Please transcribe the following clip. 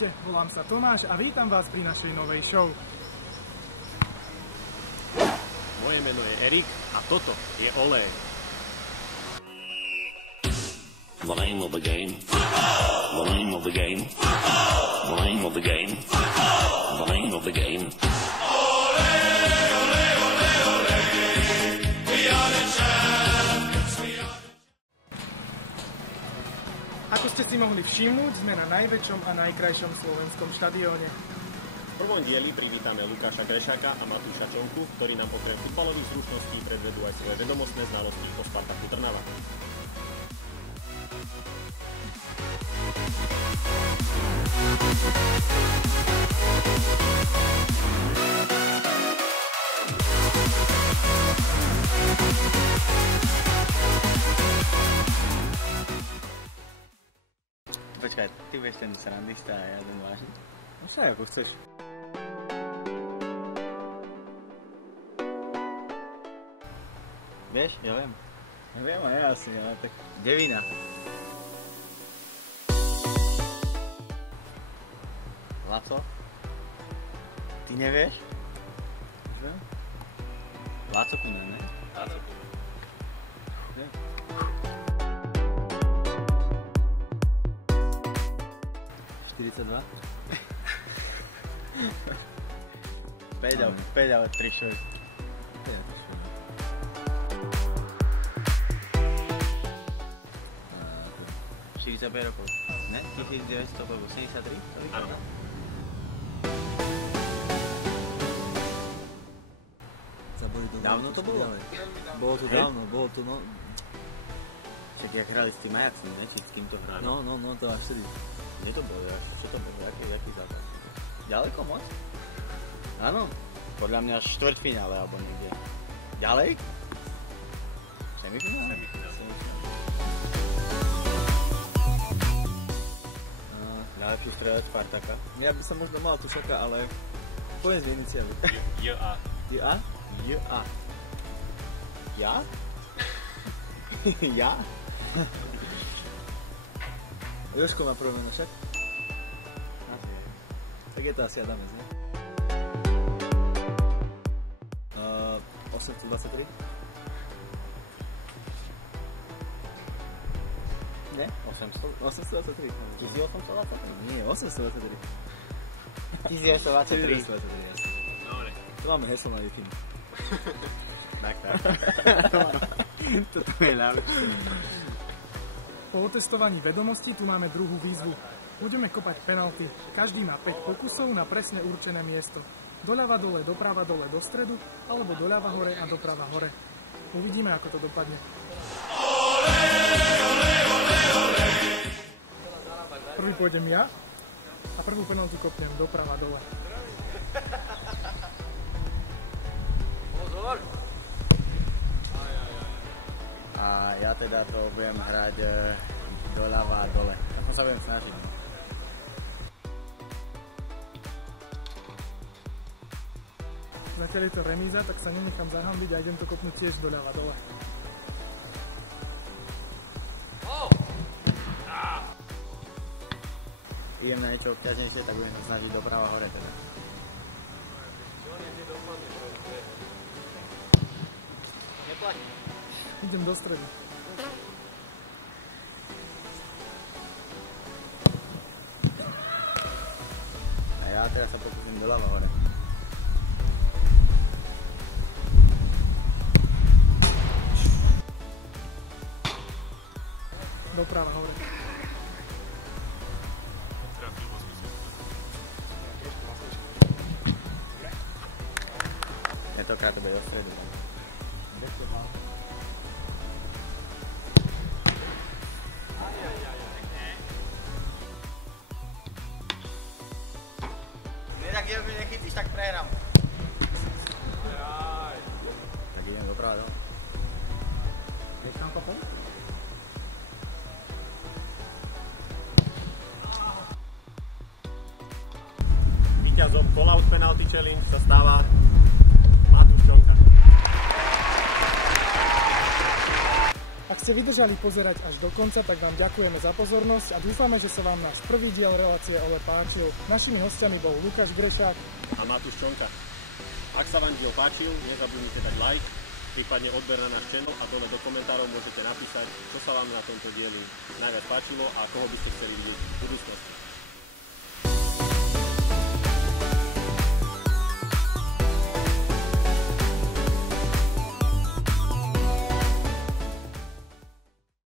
Ahojte, volám sa Tomáš a vítam vás pri našej novej show. Moje meno je Erik a toto je Olej. The name of the game. The name of the game. The name of the game. The name of the game. Ako ste si mohli všimnúť, sme na najväčšom a najkrajšom slovenskom štadióne. V prvom dieli privítame Lukáša Krešáka a Matúša Čonku, ktorí nám okrem futbalových zručností predvedú aj svoje vedomostné znalosti o Spartaku Trnava. Počkaj, ty budeš ten srandista a ja ten vážny? No však ako chceš. Vieš? Ja viem. Ja viem aj ja asi, ale tak... Devina. Laco? Ty nevieš? Už viem? Laco Kuna, ne? Laco Kuna. Viem. Päť, ale 3 šoj. 45 rokov. Ne? 1973? Áno. Dávno to bolo? Bolo to dávno, bolo to no... Však jak hrali s tým Ajaxom, ne? Či s kým to hrali? No, to až vtedy. Kde to bolo? Čo to bolo? Jaký zápas? Ďaleko moc? Áno. Podľa mňa štvrťfinále alebo niekde. Ďalej? Semifinále? Najlepší strelec Spartaka. Ja by som možno mal Tušaka, ale... Povedz mi iniciály. J.A. J.A.? J.A. Ja? Ja? Jožko má prvé meno však? Tak je to asi Adamec, ne? 823? Ne? 823. 1823? Nie, 823. 1923. Dobre. To máme heslo na Wi-Fi. Tak. Toto je najlepšie. Po otestovaní vedomostí tu máme druhú výzvu. Budeme kopať penalty. Každý má 5 pokusov na presne určené miesto. Doľava dole, doprava dole, do stredu, alebo doľava hore a doprava hore. Uvidíme, ako to dopadne. Prvý pôjdem ja a prvú penaltu kopnem doprava dole. Pozor! A ja teda to budem hrať doľava a dole. Ako sa budem snažiť. Zatiaľ je to remíza, tak sa nenechám zahambiť a idem to kopnúť tiež doľava dole. Idem na niečo obťažnejšie, tak budem sa snažiť doprava hore teda. Idem do stredu. A ja teraz sa pokúsim doľava hore. Doprava hore. Tentokrát to bude do stredu. Tak keď mi nechytíš, tak prehrám. Tak idem doprava dole. Vieš tam kopom? Víťazom Call Out Penalty Challenge sa stáva Matúš Čonka. Ak ste ste vydržali pozerať až do konca, tak vám ďakujeme za pozornosť a dúfame, že sa vám náš prvý diel relácie OLE páčil. Našimi hostiami bol Lukáš Grešák a Matúš Čonka. Ak sa vám diel páčil, nezabudnite dať like, prípadne odber na náš channel a dole do komentárov môžete napísať, čo sa vám na tomto dieli najviac páčilo a koho by ste chceli vidieť v budúcnosti.